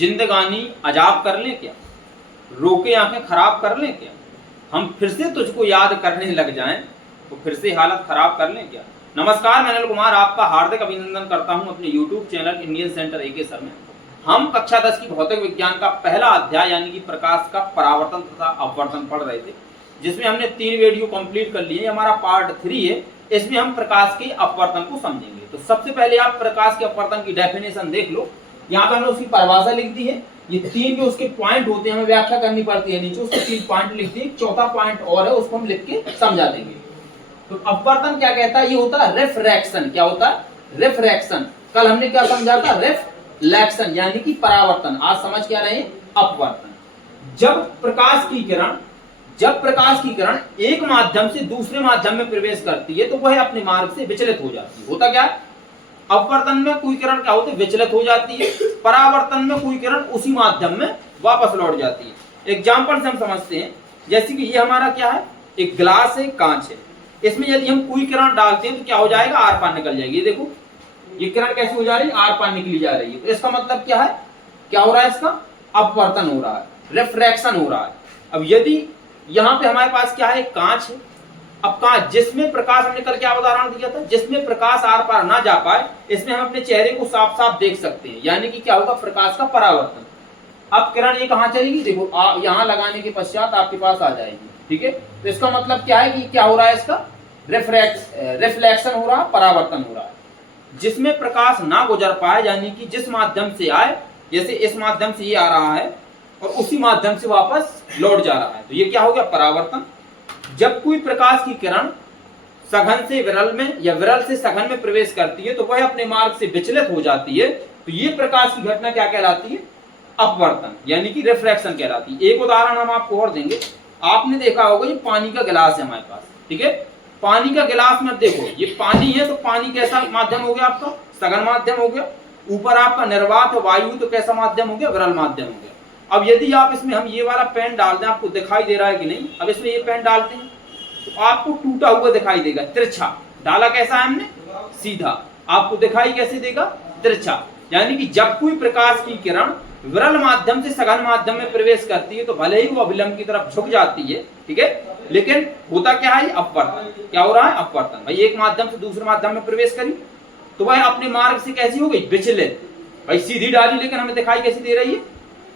जिंदगानी अजाब कर लें क्या, रोके आंखें खराब कर लें क्या, हम फिर से तुझको याद करने लग जाएं तो फिर से हालत खराब कर लें क्या। नमस्कार, मैं अनिल कुमार आपका हार्दिक अभिनंदन करता हूं अपने YouTube चैनल इंडियन सेंटर एके सर में। हम कक्षा 10 की भौतिक विज्ञान का पहला अध्याय यानी कि प्रकाश का परावर्तन तथा अपवर्तन पढ़ रहे थे, जिसमें हमने 3 वीडियो कंप्लीट कर लिए। हमारा पार्ट 3 है, इसमें हम प्रकाश के अपवर्तन को समझेंगे। तो सबसे पहले आप प्रकाश के अपवर्तन की डेफिनेशन देख लो। यहाँ पे हमने उसकी परिभाषा लिख दी है। ये 3 जो उसके पॉइंट होते हैं हमें व्याख्या करनी पड़ती है, नीचे उसके 3 पॉइंट लिख दिए। चौथा पॉइंट और है, उसको हम लिख के समझा देंगे। तो अपवर्तन क्या कहता है, ये होता है रिफ्रैक्शन। क्या होता है? रिफ्रैक्शन। कल हमने क्या समझा था? रिफ्लेक्शन यानी कि परावर्तन। आज समझ क्या रहे? अपवर्तन। जब प्रकाश की किरण एक माध्यम से दूसरे माध्यम में प्रवेश करती है तो वह अपने मार्ग से विचलित हो जाती है। होता क्या है? अपवर्तन में कोई किरण क्या होती है? विचलित हो जाती है। परावर्तन में कोई किरण उसी माध्यम में वापस लौट जाती है। एग्जाम्पल से हम समझते हैं, जैसे कि ये हमारा क्या है? एक ग्लास है, कांच है। इसमें यदि हम कोई किरण डालते हैं तो क्या हो जाएगा? आर पार निकल जाएगी। ये देखो, ये किरण कैसी हो जा रही है? आर पार निकली जा रही है। तो इसका मतलब क्या है? क्या हो रहा है? इसका अपवर्तन हो रहा है, रिफ्रैक्शन हो रहा है। अब यदि यहाँ पे हमारे पास क्या है? कांच है। अब कांच जिसमें प्रकाश, हमने कल क्या उदाहरण दिया था? जिसमें प्रकाश आर पार ना जा पाए, इसमें हम अपने चेहरे को साफ साफ देख सकते हैं, यानी कि क्या होगा? प्रकाश का परावर्तन। अब किरण ये कहां चलेगी? देखो, यहां लगाने के पश्चात आपके पास आ जाएगी। ठीक है, तो इसका मतलब क्या है कि क्या हो रहा है? इसका रिफ्लेक्शन हो रहा है, परावर्तन हो रहा है। जिसमें प्रकाश ना गुजर पाए, यानी कि जिस माध्यम से आए, जैसे इस माध्यम से ये आ रहा है और उसी माध्यम से वापस लौट जा रहा है, तो ये क्या हो गया? परावर्तन। जब कोई प्रकाश की किरण सघन से विरल में या विरल से सघन में प्रवेश करती है तो वह अपने मार्ग से विचलित हो जाती है, तो ये प्रकाश की घटना क्या कहलाती है? अपवर्तन यानी कि रिफ्रैक्शन कहलाती है। एक उदाहरण हम आपको और देंगे। आपने देखा होगा, ये पानी का गिलास है हमारे पास। ठीक है, पानी का गिलास में देखो, ये पानी है, तो पानी कैसा माध्यम हो गया आपका? सघन माध्यम हो गया। ऊपर आपका निर्वात वायु, तो कैसा माध्यम हो गया? विरल माध्यम हो गया। अब यदि आप इसमें हम ये वाला पेन डाल दें, आपको दिखाई दे रहा है कि नहीं? अब इसमें ये पेन डालते हैं तो आपको टूटा हुआ दिखाई देगा, तिरछा। डाला कैसा है हमने? सीधा। आपको दिखाई कैसे देगा? तिरछा। यानी कि जब कोई प्रकाश की किरण विरल माध्यम से सघन माध्यम में प्रवेश करती है तो भले ही वो अभिलंब की तरफ झुक जाती है, ठीक है, लेकिन होता क्या है? अपवर्तन। क्या हो रहा है? अपवर्तन। भाई एक माध्यम से दूसरे माध्यम में प्रवेश करी तो वह अपने मार्ग से कैसी हो गई? विचलित। भाई सीधी डाली लेकिन हमें दिखाई कैसी दे रही है?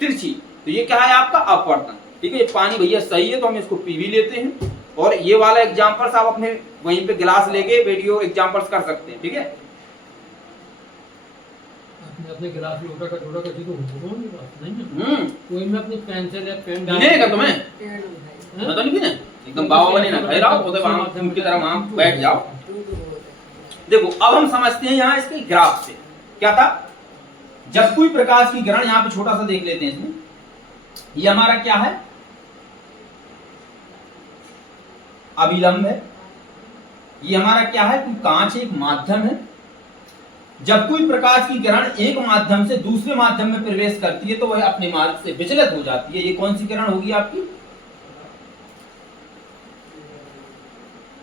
तिरछी। तो ये क्या है? आपका अपवर्तन। ठीक है, ये पानी भैया सही है तो हम इसको पी भी लेते हैं। और ये वाला एग्जाम्पल्स आप अपने वहीं पे गिलास लेके वीडियो एग्जाम्पल्स कर सकते हैं। ठीक है, अपने गिलास में का थोड़ा का तो नहीं कोई में अपनी पेंसिल या पेन डाल नहीं कर तुम्हें मैं तो नहीं पीने एकदम बाबा बने ना भाई रहो उधर वहां उनकी तरह वहां बैठ जाओ। देखो, अब हम समझते हैं यहाँ इसके ग्राफ से क्या था। जब कोई प्रकाश की किरण, यहाँ पे छोटा सा देख लेते हैं इसमें, ये हमारा क्या है? अभिलंब है। ये हमारा क्या है? कोई कांच एक माध्यम है। जब कोई प्रकाश की किरण एक माध्यम से दूसरे माध्यम में प्रवेश करती है तो वह अपने मार्ग से विचलित हो जाती है। ये कौन सी किरण होगी आपकी?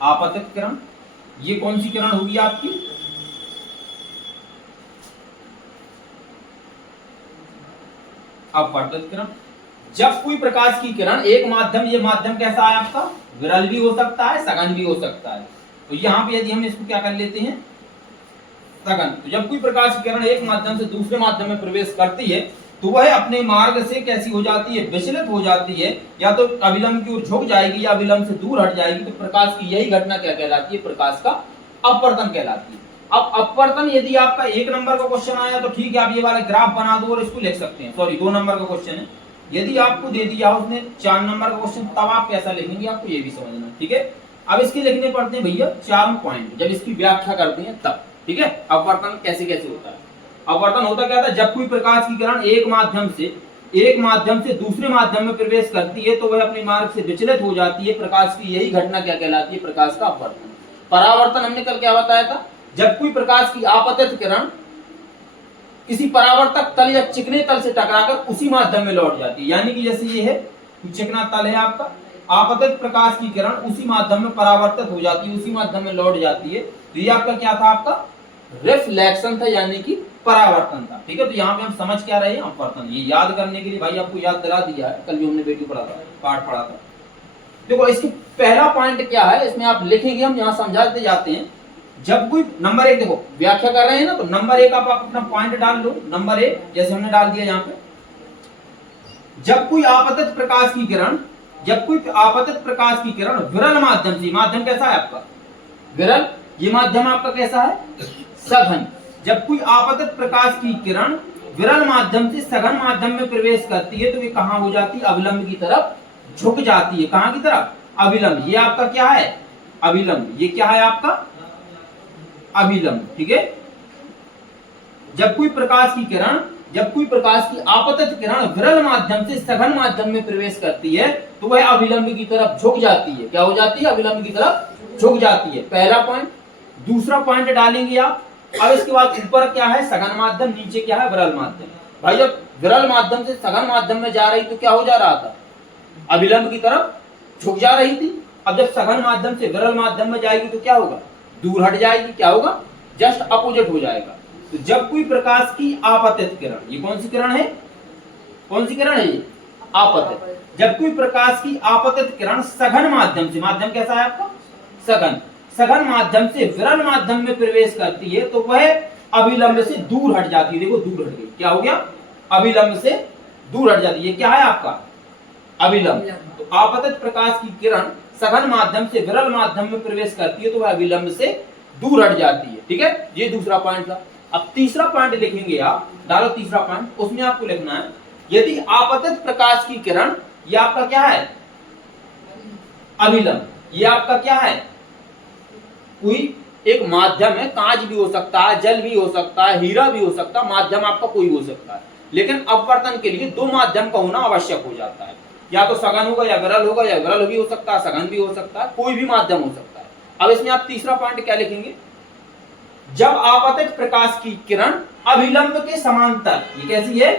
आपतित किरण। ये कौन सी किरण होगी आपकी? अपवर्तित किरण। जब कोई प्रकाश की किरण एक माध्यम, ये माध्यम कैसा है आपका? विरल भी हो सकता है, सघन भी हो सकता है। तो यहां पे यदि हम इसको क्या कर लेते हैं? सघन। तो जब कोई प्रकाश की किरण एक माध्यम से दूसरे माध्यम में प्रवेश करती है तो वह अपने मार्ग से कैसी हो जाती है? विचलित हो जाती है। या तो अभिलंब की ओर झुक जाएगी या अभिलंब से दूर हट जाएगी। तो प्रकाश की यही घटना क्या कहलाती है? प्रकाश का अपवर्तन कहलाती है। अब अपवर्तन यदि आपका 1 नंबर का क्वेश्चन आया तो ठीक है, आप ये वाला ग्राफ बना दो और इसको लिख सकते हैं। सॉरी, 2 नंबर का क्वेश्चन है। यदि आपको दे दिया उसने 4 नंबर का क्वेश्चन, तब आप कैसा लिखेंगे आपको ये भी समझना। ठीक है, अब इसके लिखने पड़ते हैं भैया 4 पॉइंट, जब इसकी व्याख्या करते हैं तब। ठीक है, अपवर्तन कैसे कैसे होता है? अपवर्तन होता क्या था? जब कोई प्रकाश की किरण एक माध्यम से दूसरे माध्यम में प्रवेश करती है तो वह अपने मार्ग से विचलित हो जाती है। प्रकाश की यही घटना क्या कहलाती है? प्रकाश का अपवर्तन। परावर्तन हमने कल क्या बताया था? जब कोई प्रकाश की आपतित किरण किसी परावर्तक तल या चिकने तल से टकराकर उसी माध्यम में लौट जाती है। यानी कि जैसे ये है, चिकना तल है आपका, आपतित प्रकाश की किरण उसी माध्यम में परावर्तित हो जाती है, उसी माध्यम में लौट जाती है। तो ये आपका क्या था? आपका रिफ्लेक्शन था, यानी कि परावर्तन था। ठीक है, तो यहाँ पे हम समझ क्या रहे हैं, अपवर्तन। ये याद करने के लिए भाई आपको याद दिला दिया है, कल भी हमने वीडियो पढ़ा था, पाठ पढ़ा था। देखो इसकी पहला पॉइंट क्या है, इसमें आप लिखेंगे, हम यहाँ समझाते जाते हैं। जब कोई नंबर 1 देखो व्याख्या कर रहे हैं ना, तो नंबर 1 आप अपना पॉइंट डाल लो। नंबर 1 जैसे हमने डाल दिया यहाँ पे, जब कोई आपतित प्रकाश की किरण, जब कोई आपतित प्रकाश की किरण विरल माध्यम से, माध्यम कैसा है आपका विरल, ये माध्यम आपका कैसा है सघन। जब कोई आपतित प्रकाश की किरण विरल माध्यम से सघन माध्यम में प्रवेश करती है तो ये कहां हो जाती है, अविलंब की तरफ झुक जाती है। कहां की तरफ, अविलंब। ये आपका क्या है, अविलंब। ये क्या है आपका अविलंब। ठीक है, जब कोई प्रकाश की किरण, जब कोई प्रकाश की आपतित किरण विरल माध्यम से सघन माध्यम में प्रवेश करती है तो वह अविलंब की तरफ झुक जाती है। क्या हो जाती है, अविलंब की तरफ झुक जाती है। पहला पॉइंट। दूसरा पॉइंट डालेंगे आप। अब इसके बाद ऊपर क्या है, सघन माध्यम, नीचे क्या है, विरल माध्यम। भाई जब विरल माध्यम से सघन माध्यम में जा रही तो क्या हो जा रहा था, अविलंब की तरफ झुक जा रही थी। अब जब सघन माध्यम से विरल माध्यम में जाएगी तो क्या होगा, दूर हट जाएगी। क्या होगा, जस्ट अपोजिट हो जाएगा। तो जब कोई प्रकाश की आपतित किरण, ये कौन सी किरण है, कौन सी किरण है ये, आपतित। जब कोई प्रकाश की आपतित किरण सघन माध्यम से, माध्यम कैसा है आपका सघन, सघन माध्यम से विरल माध्यम में प्रवेश करती है तो वह अविलंब से दूर हट जाती है। देखो दूर हट गई, क्या हो गया, अविलंब से दूर हट जाती है। ये क्या है आपका अविलंब। तो आपतित प्रकाश की किरण सघन माध्यम से विरल माध्यम में प्रवेश करती है तो वह अविलंब से दूर हट जाती है। ठीक है, ये दूसरा पॉइंट था। अब तीसरा पॉइंट लिखेंगे आप, डालो तीसरा पॉइंट। उसमें आपको लिखना है, यदि आपतित प्रकाश की किरण, ये आपका क्या है अविलंब, ये आपका क्या है, कोई एक माध्यम है, कांच भी हो सकता है, जल भी हो सकता है, हीरा भी हो सकता है, माध्यम आपका कोई हो सकता है। लेकिन अपवर्तन के लिए 2 माध्यम का होना आवश्यक हो जाता है। या तो सघन होगा या विरल होगा, या विरल भी हो सकता है, सघन भी हो सकता है, कोई भी माध्यम हो सकता है। अब इसमें आप तीसरा पॉइंट क्या लिखेंगे, जब आपतित प्रकाश की किरण अभिलंब के समांतर, ये कैसी है,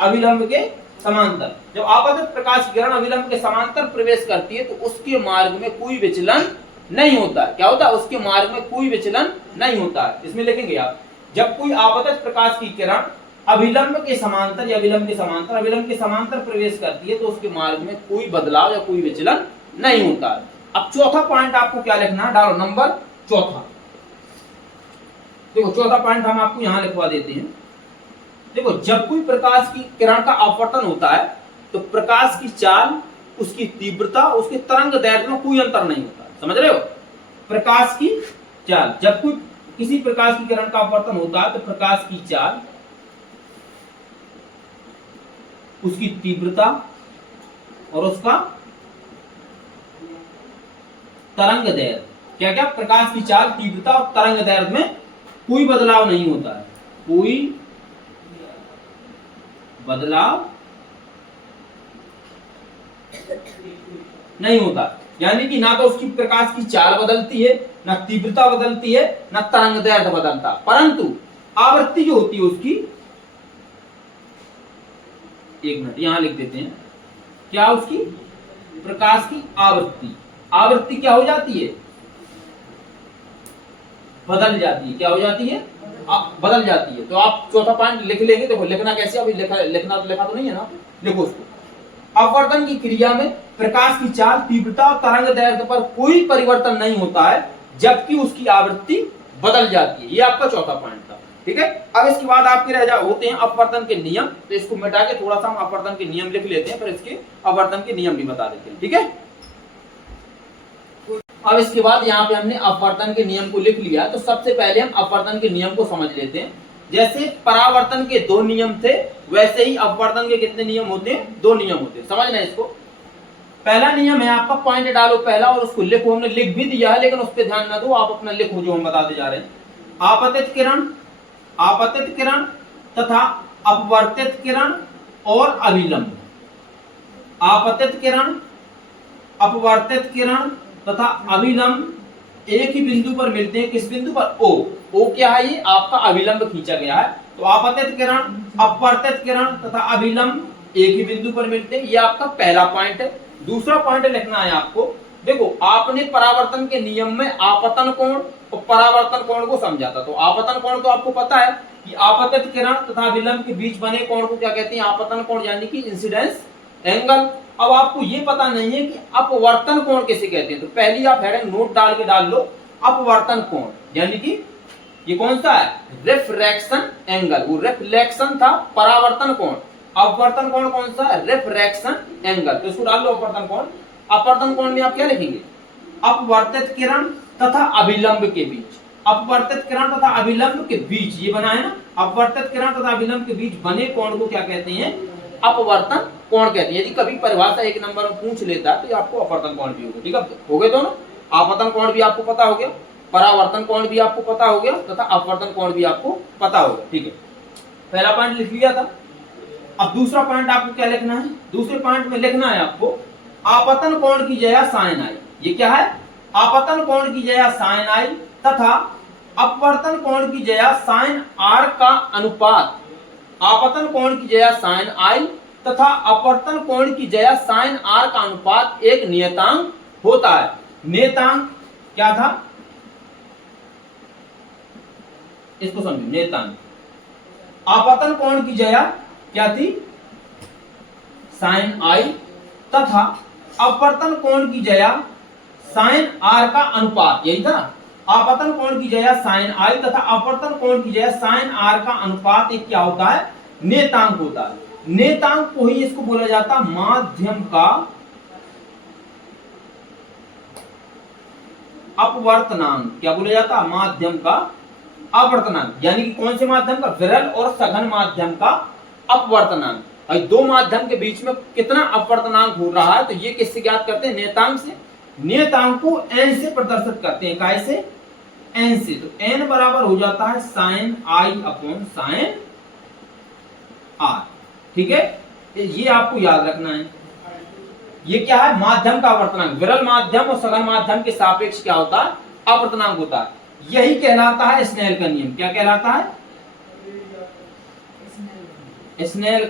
अभिलंब के समांतर, जब आपतित प्रकाश की किरण अभिलंब के समांतर प्रवेश करती है तो उसके मार्ग में कोई विचलन नहीं होता है। क्या होता है, उसके मार्ग में कोई विचलन नहीं होता है। इसमें लिखेंगे आप, जब कोई आपतित प्रकाश की किरण अभिलंब के समांतर या अभिलंब के समांतर, अभिलंब के समांतर प्रवेश करती है तो उसके मार्ग में कोई बदलाव या कोई विचलन नहीं होता है। अब चौथा पॉइंट आपको क्या लिखना है, डालो नंबर चौथा। देखो चौथा पॉइंट हम आपको यहां लिखवा देते हैं। देखो जब कोई प्रकाश की किरण का अपवर्तन होता है तो प्रकाश की चाल, उसकी तीव्रता, उसके तरंग दैर्घ्य में कोई अंतर नहीं होता। समझ रहे हो, प्रकाश की चाल, जब कोई किसी प्रकाश की किरण का अपवर्तन होता है तो प्रकाश की चाल, उसकी तीव्रता और उसका तरंग दैर्घ्य, क्या क्या, प्रकाश की चाल, तीव्रता और तरंग दैर्घ्य में कोई बदलाव नहीं होता है, कोई बदलाव नहीं होता। यानी कि ना तो उसकी प्रकाश की चाल बदलती है, ना तीव्रता बदलती है, ना तरंग दैर्घ्य बदलता, परंतु आवृत्ति जो होती है उसकी, एक मिनट यहां लिख देते हैं, क्या उसकी प्रकाश की आवृत्ति, आवृत्ति क्या हो जाती है, बदल जाती है। क्या हो जाती है, बदल जाती है। तो आप चौथा पॉइंट लिख लेंगे। देखो लिखना कैसे, अभी लिखना तो नहीं है ना, लिखो उसको। अपवर्तन की क्रिया में प्रकाश की चाल, तीव्रता और तरंग दैर्घ्य पर कोई परिवर्तन नहीं होता है जबकि उसकी आवृत्ति बदल जाती है। ये आपका चौथा पॉइंट था। ठीक है, अब इसके बाद आपके रह होते हैं अपवर्तन के नियम। तो इसको मिटा के थोड़ा सा हम अपवर्तन के नियम लिख लेते हैं, फिर इसके अपवर्तन के नियम भी बता देते हैं। ठीक है, अब इसके बाद यहाँ पे हमने अपवर्तन के नियम को लिख लिया, तो सबसे पहले हम अपवर्तन के नियम को समझ लेते हैं। जैसे परावर्तन के 2 नियम थे, वैसे ही अपवर्तन के कितने नियम होते हैं, 2 नियम होते हैं। समझना इसको। पहला नियम है आपका, पॉइंट डालो पहला और उसको लिखो। हमने लिख भी दिया है लेकिन उस पर ध्यान ना दो, आप अपना लिखो जो हम बताते जा रहे हैं। आपतित किरण, आपतित किरण तथा अपवर्तित किरण और अभिलंब, आपतित किरण, अपवर्तित किरण तथा अभिलंब एक ही बिंदु पर मिलते हैं। किस बिंदु पर, ओ। ओ क्या है, ये आपका अभिलंब खींचा गया है। तो आपतित किरण, अपवर्तित किरण तथा अभिलंब एक ही बिंदु पर मिलते हैं। ये आपका पहला पॉइंट है। दूसरा पॉइंट लिखना है आपको, देखो आपने परावर्तन के नियम में आपतन कोण और परावर्तन कोण को समझा था। तो आपतन कोण तो आपको पता है कि आपतित किरण तथा विलंब के बीच बने कोण को क्या कहते हैं? आपतन कोण, यानी कि इंसिडेंस एंगल। अब आपको ये पता नहीं है कि अपवर्तन कोण किसे कहते हैं, तो पहली आप हेडिंग नोट डाल के डाल लो अपवर्तन कोण, यानी कि ये कौन सा है? Refraction angle. वो रिफ्लेक्शन था, परावर्तन कोण। अपवर्तन कोण कौन सा है? Refraction angle. तो इसको डाल लो अपवर्तन कोण। अपवर्तन कोण में आप क्या लिखेंगे? अपवर्तित किरण तथा अभिलंब के बीच, अपवर्तित किरण तथा अभिलंब के बीच, ये बना है ना, अपवर्तित किरण तथा अभिलंब के बीच बने कोण को क्या कहते हैं? अपवर्तन कोण कहते हैं। यदि कभी परिभाषा एक नंबर में पूछ लेता तो आपको अपवर्तन कोण भी होगा। ठीक है, हो गए दोनों? आपतन कोण भी आपको पता हो गया, परावर्तन कोण भी आपको पता हो गया तथा अपवर्तन कोण भी आपको पता होगा। ठीक है, पहला पॉइंट लिख लिया था। अब दूसरा पॉइंट आपको क्या लिखना है? दूसरे पॉइंट में लिखना है आपको आपतन कोण की जगह साइन आई। ये क्या है? आपतन कोण की जगह साइन आई तथा अपवर्तन कोण की जगह साइन आर का अनुपात। आपतन कोण की जगह साइन आई तथा अपवर्तन कोण की जगह साइन आर का अनुपात एक नियतांक होता है। नियतांक क्या था? इसको समझो, नियतांक आपतन कोण की जगह क्या थी? साइन आई तथा अपवर्तन कोण की जगह साइन आर का अनुपात, यही था। आपतन कोण की जगह साइन आई तथा अपवर्तन कोण की जगह साइन आर का अनुपात एक क्या होता है? नियतांक होता है। नियतांक को ही इसको बोला जाता है माध्यम का अपवर्तनांक। क्या बोला जाता है? माध्यम का अपवर्तनांक, यानी कि कौन से माध्यम का? विरल और सघन माध्यम का अपवर्तनांक। और दो माध्यम के बीच में कितना अपवर्तनांक हो रहा है, तो ये किससे ज्ञात करते हैं? नियतांक से। नियतांक को n से प्रदर्शित करते हैं। कैसे? n से। तो n बराबर हो जाता है sine I upon sine R. ठीक है, ये आपको याद रखना है। ये क्या है? माध्यम का अपवर्तनांक। विरल माध्यम और सघन माध्यम के सापेक्ष क्या होता है? अपवर्तनांक होता है। यही कहलाता है स्नेल का नियम। क्या कहलाता है? स्नेल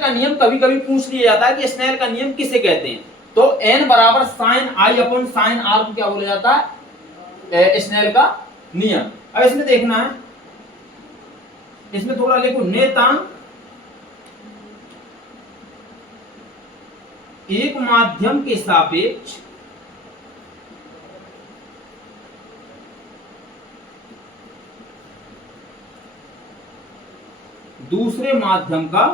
का नियम कभी कभी पूछ लिया जाता है कि स्नेल का नियम किसे कहते हैं, तो n बराबर sine I upon sine R को क्या बोला जाता है? स्नेल का नियम। अब इसमें देखना है, इसमें थोड़ा लिखो, नियतांक एक माध्यम के सापेक्ष दूसरे माध्यम का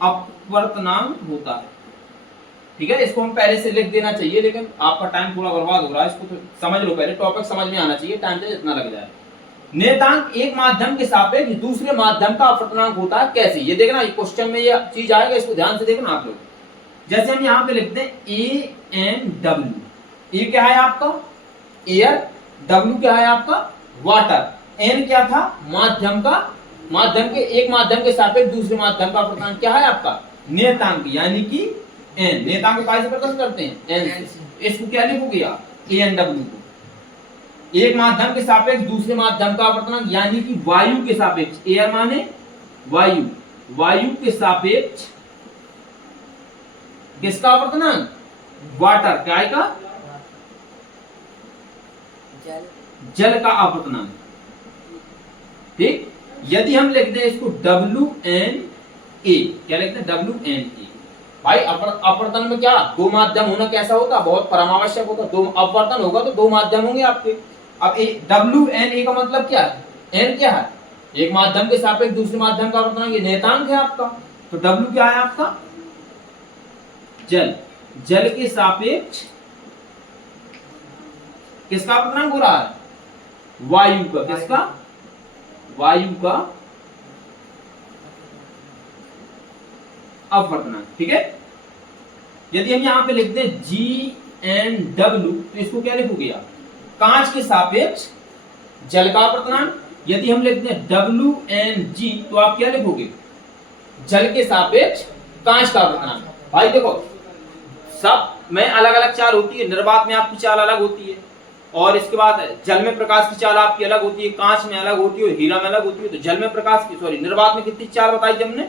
अपवर्तनांक होता है। ठीक है, इसको हम पहले से लिख देना चाहिए, लेकिन आपका टाइम थोड़ा बर्बाद हो रहा है। इसको तो समझ लो, पहले टॉपिक समझ में आना चाहिए, टाइम चाहे जितना लग जाए। नियतांक एक माध्यम के सापेक्ष दूसरे माध्यम का अपवर्तनांक होता है। कैसे? ये देखना, ये क्वेश्चन में ये चीज आएगा, इसको ध्यान से देखना आप लोग। जैसे हम यहाँ पे लिखते हैं ANW। ए क्या है आपका? एयर। W क्या है आपका? वाटर। N क्या था? माध्यम का, माध्यम के एक माध्यम के सापेक्ष दूसरे माध्यम का अपवर्तनांक क्या है आपका? नियतांक, यानी कि n। नियतांक को कैसे प्रकट करते हैं? n से। इसको क्या लिखोगे आप? ANW को। एक माध्यम के सापेक्ष दूसरे माध्यम का अपवर्तनांक, यानी कि वायु के सापेक्ष। एयर माने वायु, वायु के सापेक्ष किसका अपवर्तनांक? वाटर। क्या का? जल का अपवर्तनांक। ठीक, यदि हम लिख दें इसको WNA, क्या लिखते हैं? WNA। भाई अपवर्तन में क्या दो माध्यम होना कैसा होता? बहुत परमावश्यक होता। दो अपवर्तन होगा तो दो माध्यम होंगे आपके। अब WNA का मतलब क्या है? n क्या है? एक माध्यम के सापेक्ष दूसरे माध्यम का अपवर्तनांक, ये नियतांक है आपका। तो W क्या है आपका? जल। जल के सापेक्ष किसका अपवर्तनांक हो रहा है? वायु का। किसका? वायु का अपवर्तनांक। ठीक है, यदि हम यहां पे लिख दें GNW, तो इसको क्या लिखोगे आप? कांच के सापेक्ष जल का अपवर्तनांक। यदि हम लिख दें WNG, तो आप क्या लिखोगे? जल के सापेक्ष कांच का अपवर्तनांक। भाई देखो, सब में अलग अलग चाल होती है। निर्वात में आपकी चाल अलग होती है, और इसके बाद जल में प्रकाश की चाल आपकी अलग होती है, कांच में अलग होती है, हीरा में अलग होती है। तो जल में प्रकाश की, सॉरी, निर्वात में कितनी चाल बताई थी हमने?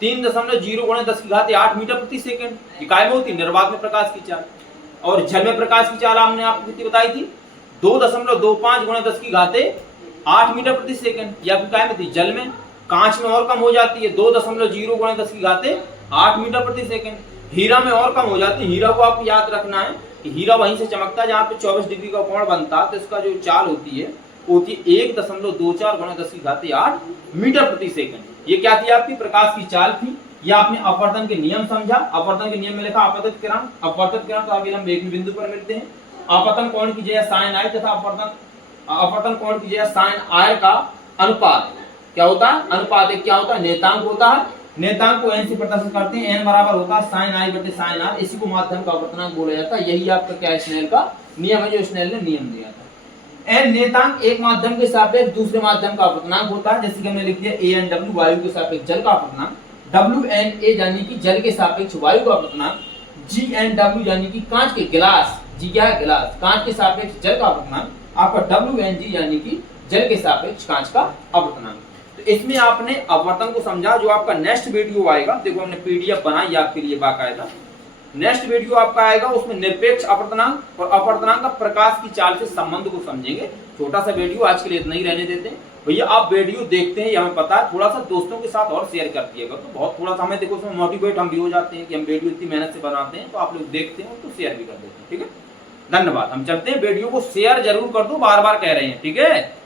3.0 × 10⁸ मीटर प्रति सेकंड। ये काय में होती है? निर्वात में प्रकाश की चाल। और जल में प्रकाश की चाल हमने आपको कितनी बताई थी, 2.25 गुणे 10 की घाते 8 मीटर प्रति सेकंड। ये आपकी काय में थी, जल में। कांच में और कम हो जाती है, 2.0 गुणे 10 की घाते 8 मीटर प्रति सेकंड। हीरा में और कम हो जाती है। हीरा को आपको याद रखना है कि हीरा वहीं से चमकता है जहाँ पे 24 डिग्री का कोण बनता है, तो इसका जो चाल होती है 1.24 गुणे 10 की घाते 8 मीटर प्रति सेकंड। ये क्या थी, आपकी प्रकाश की चाल थी। ये आपने अपवर्तन के नियम समझा। अपवर्तन के नियम में लिखा अपवर्तित किरण, अपवर्तित किरण तो अविलंब एक ही बिंदु पर मिलते हैं। अपवर्तन कोण की जगह साइन आई तथा अपवर्तन कोण की जगह साइन आर का अनुपात क्या होता है, अनुपात क्या होता है, नेतांक होता है। नेतांक को n से प्रदर्शित करते हैं, n बराबर होता है साइन आई बटे साइन आर। इसी को माध्यम का अपवर्तनांक बोला जाता है। यही आपका क्या स्नेल का नियम है, जो स्नेल ने नियम दिया था। n नेतांक एक माध्यम के सापेक्ष दूसरे माध्यम का अपवर्तनांक होता है। जैसे कि हमने लिख दिया ANW वायु के सापेक्ष जल का अपवर्तनांक, WNA यानी कि जल के सापेक्ष वायु का अपवर्तनांक, GNW यानी कि कांच के गिलास, जी क्या है गिलास, कांच के सापेक्ष जल का अपवर्तनांक, आपका WNG यानी कि जल के सापेक्ष कांच का अपवर्तनांक। तो इसमें आपने अपवर्तन को समझा। जो आपका नेक्स्ट वीडियो आएगा, देखो हमने PDF बनाई आपके लिए बाकायदा, नेक्स्ट वीडियो आपका आएगा, उसमें निरपेक्ष अपवर्तनांक और अपवर्तनांक का प्रकाश की चाल से संबंध को समझेंगे। छोटा सा वीडियो आज के लिए इतना ही रहने देते हैं। भैया आप वीडियो देखते हैं, हमें पता है, थोड़ा सा दोस्तों के साथ और शेयर कर दिएगा तो बहुत थोड़ा सा हमें देखो उसमें मोटिवेट हम भी हो जाते हैं कि हम वीडियो इतनी मेहनत से बनाते हैं, तो आप लोग देखते हैं तो शेयर भी कर देते हैं। ठीक है, धन्यवाद। हम चलते हैं, वीडियो को शेयर जरूर कर दो, बार बार कह रहे हैं। ठीक है।